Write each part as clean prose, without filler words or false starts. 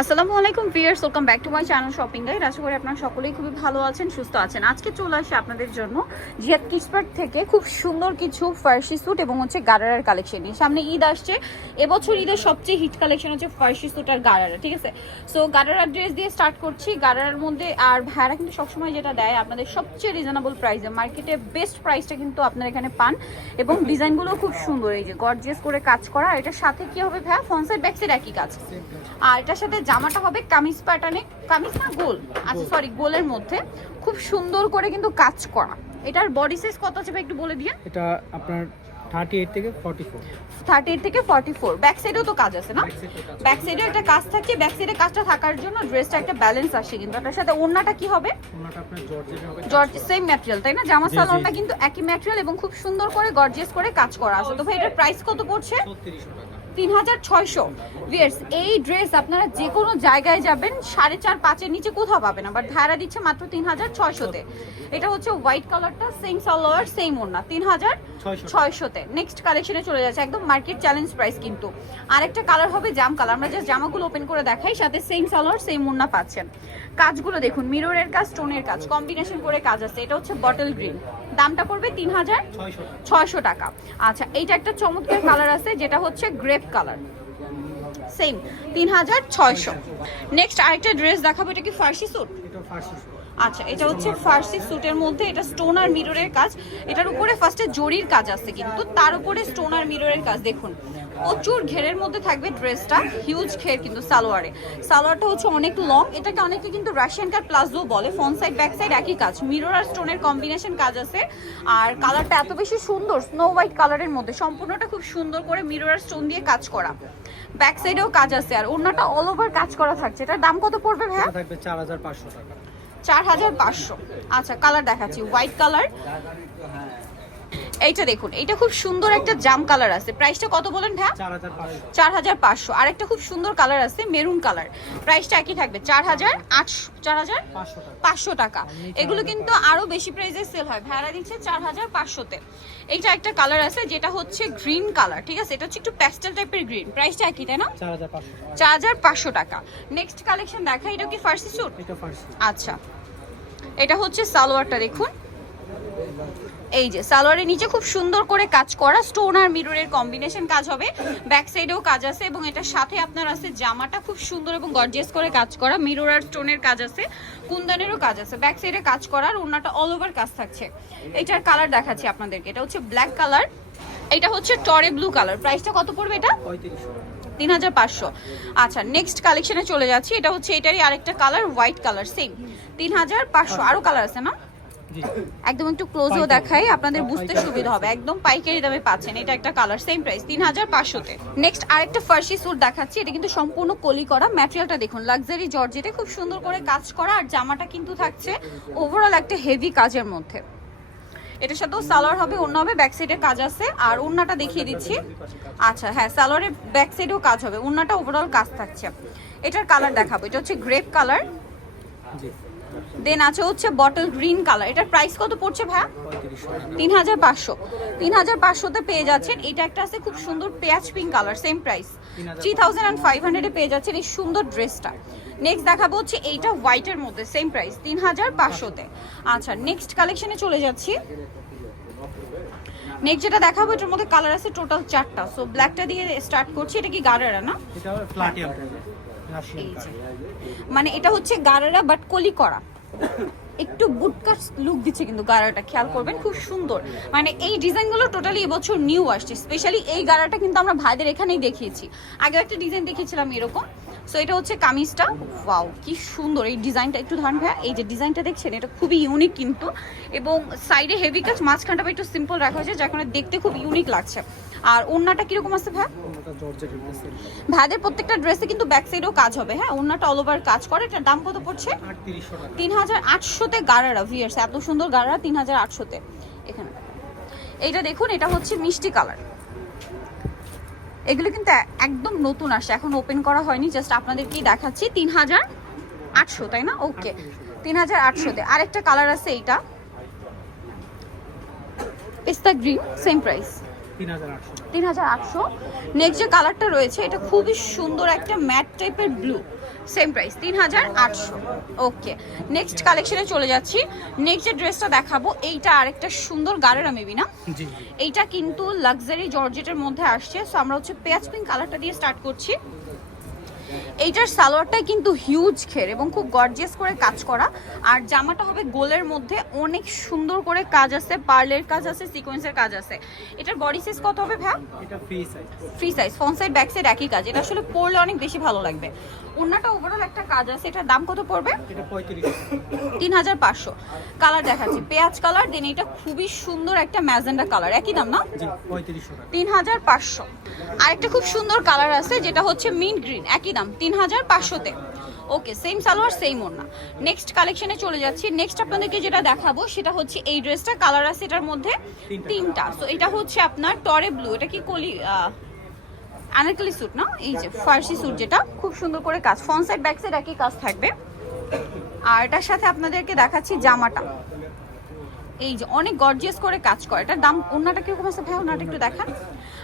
আসসালামু আলাইকুম viewers, welcome back to my channel shopping guide. আশা করি আপনারা সকলেই খুবই ভালো আছেন, সুস্থ আছেন। আজকে চলে আসে আপনাদের জন্য জিহাদ কিডসপার্ক থেকে খুব সুন্দর কিছু ফার্সি স্যুট এবং হচ্ছে গারারার কালেকশন নিয়ে। সামনে ঈদ আসছে, এবছর ঈদের সবচেয়ে হিট কালেকশন হচ্ছে ফার্সি স্যুট আর গারারা, ঠিক আছে? সো গারারার ড্রেস দিয়ে স্টার্ট করছি। গারারার মধ্যে আর ভাইয়ারা কিন্তু সবসময় যেটা দেয় আপনাদের সবচেয়ে রিজনেবল প্রাইসে, মার্কেটে বেস্ট প্রাইসটা কিন্তু আপনারা এখানে পান এবং ডিজাইনগুলো খুব সুন্দর, এই যে গর্জিয়াস করে কাজ করা। আর এটার সাথে কি হবে ভাইয়া? ফ্রন্ট সাইড ব্যাক সাইড একই কাজ। আর এটার সাথে জামাটা হবে কামিজ প্যাটার্নে, কামিজ না গোল, আচ্ছা সরি গোলের মধ্যে খুব সুন্দর করে কিন্তু কাজ করা। এটার বডি সাইজ কত আছে ভাই একটু বলে দিন। এটা আপনার 38 থেকে 44। 38 থেকে 44। ব্যাক সাইডেও তো কাজ আছে না? ব্যাক সাইডে একটা কাজ থাকে, ব্যাক সাইডে কাজটা থাকার জন্য ড্রেসটা একটা ব্যালেন্স আসে। কিন্তু এটার সাথে ওড়নাটা কি হবে? ওড়নাটা আপনার জর্জেট হবে, জর্জ সেম ম্যাটেরিয়াল, তাই না? জামা সালোয়ারটা কিন্তু একই ম্যাটেরিয়াল এবং খুব সুন্দর করে গর্জিয়াস করে কাজ করা আছে। তো ভাই এটার প্রাইস কত পড়ছে? 3600 টাকা। 3600। ভিউয়ার্স, এই ড্রেস আপনারা যে কোনো জায়গায় যাবেন 4.5-5 নিচে কোথাও পাবেন না, বাট ভাড়া দিচ্ছে মাত্র 3600-তে। এটা হচ্ছে হোয়াইট কালারটা, সেম সালোয়ার সেম ওড়না, 3600-তে। নেক্সট কালেকশনে চলে যাচ্ছে, একদম মার্কেট চ্যালেঞ্জ প্রাইস কিন্তু। আরেকটা কালার হবে জাম কালার, আমরা জাস্ট জামাগুলো ওপেন করে দেখাই, সাথে সেম সালোয়ার সেম ওড়না পাচ্ছেন। কাজগুলো দেখুন, মিররের কাজ, স্টোনের কাজ, কম্বিনেশন করে কাজ আছে। এটা হচ্ছে বটল গ্রিন, দামটা পড়বে 3600 টাকা। আচ্ছা, এইটা একটা চমৎকার কালার আছে যেটা হচ্ছে গ্রেপ কালার, সেম 3600। নেক্সট আরেকটা ড্রেস দেখাবো, এটা কি ফার্সি স্যুট? এটা ফার্সি স্যুট। আচ্ছা, এটা হচ্ছে ফার্সি স্যুটের মধ্যে এটা স্টোন আর মিররের কাজ। এটার উপরে ফার্স্টে জরির কাজ আছে, কিন্তু তার উপরে স্টোন আর মিররের কাজ। দেখুন প্রচুর ঘেরের মধ্যে থাকবে ড্রেসটা, হিউজ ঘের কিন্তু সালোয়ারে। সালোয়ারটা হচ্ছে অনেক লং, এটাকে অনেকে কিন্তু রাশিয়ান কাট প্লাজো বলে। ফ্রন্ট সাইড ব্যাক সাইড একই কাজ, মিরর আর স্টোনের কম্বিনেশন কাজ আছে। আর কালারটা এত বেশি সুন্দর, স্নো হোয়াইট কালারের মধ্যে, সম্পূর্ণটা খুব সুন্দর করে মিরর আর স্টোন দিয়ে কাজ করা। ব্যাক সাইডেও কাজ আছে আর ওড়নাটা অল ওভার কাজ করা থাকছে। এটার দাম কত পড়বে ভাইয়া? এটা থাকবে 4500 টাকা। 4500। আচ্ছা, কালার দেখাচ্ছি, হোয়াইট কালার। এইটা দেখুন, এটা খুব সুন্দর একটা জাম কালার আছে। প্রাইসটা কত বলেন ভাইয়া? 4500। 4500। আর একটা খুব সুন্দর কালার আছে মেরুন কালার, প্রাইসটা একই থাকবে 4500 টাকা। এগুলো কিন্তু আরো বেশি প্রাইসে সেল হয়, ভাড়া দিচ্ছে 4500-তে। এইটা একটা কালার আছে যেটা হচ্ছে গ্রিন কালার, ঠিক আছে? এটা হচ্ছে একটু প্যাস্টেল টাইপের গ্রিন, প্রাইসটা একই তাই না? 4500 টাকা। নেক্সট কালেকশন দেখা, এটা কি ফার্সি স্যুট? এটা ফার্সি। আচ্ছা, এটা হচ্ছে সালোয়ারটা দেখুন, এই যে সালোয়ারের নিচে খুব সুন্দর করে কাজ করা, স্টোন আর মিররের কম্বিনেশন কাজ হবে। ব্যাক সাইডেও কাজ আছে এবং এটার সাথে আপনার আছে জামাটা খুব সুন্দর এবং গর্জিয়াস করে কাজ করা, মিরর আর স্টোনের কাজ আছে, কুন্দনেরও কাজ আছে। ব্যাক সাইডে কাজ করার ওড়নাটা অল ওভার কাজ থাকছে। এটার কালার দেখাচ্ছি আপনাদেরকে, এটা হচ্ছে ব্ল্যাক কালার, এটা হচ্ছে টরে ব্লু কালার। প্রাইসটা কত পড়বে এটা? 3500। আচ্ছা, নেক্সট কালেকশনে চলে যাচ্ছি, এটা হচ্ছে এটারই আরেকটা কালার, হোয়াইট কালার, সেম 3500। আরো কালার আছে না? একদম একটু ক্লোজও দেখাই, আপনাদের বুঝতে সুবিধা হবে। একদম পাইকারি দামে পাচ্ছেন। এটা একটা কালার, সেম প্রাইস 3500-তে। নেক্সট আরেকটা ফার্সি স্যুট দেখাচ্ছি, এটা কিন্তু সম্পূর্ণ কলি করা। ম্যাটেরিয়ালটা দেখুন, লাক্সারি জর্জেটে খুব সুন্দর করে কাজ করা। আর জামাটা কিন্তু থাকছে ওভারঅল একটা হেভি কাজের মধ্যে। এটার সাথেও সালোয়ার হবে, ওড়না হবে, ব্যাক সাইডে কাজ আছে। আর ওড়নাটা দেখিয়ে দিচ্ছি। আচ্ছা হ্যাঁ, সালোয়ারের ব্যাক সাইডেও কাজ হবে, ওড়নাটা ওভারঅল কাজ থাকছে। এটার কালার দেখাবো, এটা হচ্ছে গ্রেপ কালার, দেন আছে হচ্ছে বটল গ্রিন কালার। এটার প্রাইস কত পড়ছে ভাইয়া? 3500। 3500-তে পেয়ে যাচ্ছেন। এটা একটা আছে খুব সুন্দর পেঁয়াজ পিঙ্ক কালার, সেম প্রাইস 3500-এ পেয়ে যাচ্ছেন এই সুন্দর ড্রেসটা। নেক্সট দেখাবো হচ্ছে এইটা হোয়াইটের মধ্যে, সেম প্রাইস 3500-তে। আচ্ছা, নেক্সট কালেকশনে চলে যাচ্ছি। নেক্সট যেটা দেখাবো, এটার মধ্যে কালার আছে টোটাল 4টা। সো ব্ল্যাকটা দিয়ে স্টার্ট করছি। এটা কি গারারা না? এটা প্লাটিয়াম রাশিয়ান কাট। মানে এটা হচ্ছে গারারা বাট কলি করা, একটু বুটকাট লুক দিচ্ছে কিন্তু গারাটা, খেয়াল করবেন খুব সুন্দর। মানে এই ডিজাইনগুলো টোটালি এবছর নিউ আসছে, স্পেশালি এই গারাটা কিন্তু আমরা ভাইদের এখানেই দেখিয়েছি। আগে একটা ডিজাইন দেখিয়েছিলাম এরকম। সো এটা হচ্ছে কামিজটা, ওয়াও কি সুন্দর এই ডিজাইনটা। একটু ধরেন ভাইয়া, এই যে ডিজাইনটা দেখছেন, এটা খুবই ইউনিক কিন্তু, এবং সাইডে হেভি কাজ, মাঝখানটা একটু সিম্পল রাখা হয়েছে, যার কারণে দেখতে খুব ইউনিক লাগছে। আর ওড়নাটা কিরকম আছে ভাইয়া? ওটা জর্জেটের মধ্যে। ভাইদের প্রত্যেকটা ড্রেসে কিন্তু ব্যাক সাইডেও কাজ হবে, হ্যাঁ। ওড়নাটা অল ওভার কাজ করে। এটার দাম কত পড়ছে? 3800 টাকা। 3800-তে গারারা। ভিউয়ার্স, এত সুন্দর গারারা 3800-তে। এখানে এইটা দেখুন, এটা হচ্ছে মিষ্টি কালার। এগুলো কিন্তু একদম নতুন আসে, এখন ওপেন করা হয়নি, জাস্ট আপনাদেরকেই দেখাচ্ছি। 3800, তাই না? ওকে, 3800-তে। আরেকটা কালার আছে, এইটা পেস্তা গ্রিন, সেম প্রাইস 3800। নেক্সট যে কালারটা রয়েছে, এটা খুবই সুন্দর একটা ম্যাট টাইপের ব্লু, সেম প্রাইস 3800। ওকে, নেক্সট কালেকশনে চলে যাচ্ছি। নেক্সট যে ড্রেসটা দেখাবো এইটা আরেকটা সুন্দর গাড়েরা মেবি না, জি এইটা কিন্তু লাক্সারি জর্জেটের মধ্যে আসছে। সো আমরা হচ্ছে পেঁয়াজ পিঙ্ক কালারটা দিয়ে স্টার্ট করছি। এইটার সালোয়ারটাই কিন্তু হিউজ ঘের এবং খুব গর্জিয়াস করে কাজ করা, আর জামাটা হবে গোলের মধ্যে, অনেক সুন্দর করে কাজ আছে, পার্লের কাজ আছে, সিকোয়েন্সের কাজ আছে। এটার বডি সাইজ কত হবে ভাই? এটা free size. Free size, front side back side একই কাজ। এটা আসলে পরলে অনেক বেশি ভালো লাগবে। ওন্নাটা ওভারঅল একটা কাজ আছে। এটার দাম কত পড়বে? এটা 3500। 3500। কালার দেখাচ্ছি পেঁয়াজ কালার, দেন এটা খুবই সুন্দর একটা ম্যাজেন্ডা কালার, একই দাম না? জি 3500 টাকা। 3500। আরেকটা খুব সুন্দর কালার আছে যেটা হচ্ছে মিন্ট গ্রিন, একই দাম 3500-তে। ওকে, সেম সালোয়ার সেম ওড়না। নেক্সট কালেকশনে চলে যাচ্ছি। নেক্সট আপনাদেরকে যেটা দেখাবো সেটা হচ্ছে এই ড্রেসটা, কালার আছে এটার মধ্যে তিনটা। সো এটা হচ্ছে আপনার টরে ব্লু, এটা কি কলি আনারকলি স্যুট না, এই যে ফার্সি স্যুট, যেটা খুব সুন্দর করে কাজ, ফ্রন্ট সাইড ব্যাক সাইড একই কাজ থাকবে। আর এটার সাথে আপনাদেরকে দেখাচ্ছি জামাটা, এই যে অনেক গর্জিয়াস করে কাজ করে। এটার দাম, ওড়নাটা কিরকম আছে ভাই? ওড়নাটা একটু দেখান।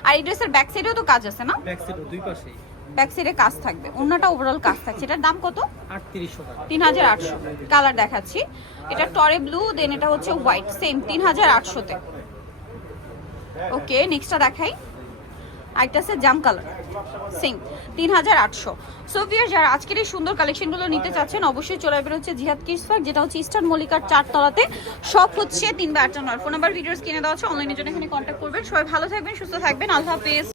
আর এই ড্রেসের ব্যাক সাইডেও তো কাজ আছে না? ব্যাক সাইডে দুই পাশেই ব্যাক সাইডে কাজ থাকবে, ওড়নাটা ওভারঅল কাজ থাকছে। এটার দাম কত? 3800 টাকা। 3800। কালার দেখাচ্ছি, এটা টরে ব্লু, দেন এটা হচ্ছে হোয়াইট, সেম 3800-তে। ওকে, নেক্সটটা দেখাই। আরেকটা আছে জাম কালার, সেম 3800। সো ভিউয়ার, যারা আজকের এই সুন্দর কালেকশনগুলো নিতে চাচ্ছেন অবশ্যই চলে আসবেন হচ্ছে জিহাদ কিডস পার্ক, যেটা হচ্ছে ইস্টার্ন মল্লিকার 4 তলাতে। সব হচ্ছে 3/8 ফোন নাম্বার ভিডিওস কিনে দেওয়া আছে, অনলাইনের জন্য এখানে কন্ট্যাক্ট করবেন। সবাই ভালো থাকবেন, সুস্থ থাকবেন, আল্লাহ হাফেজ।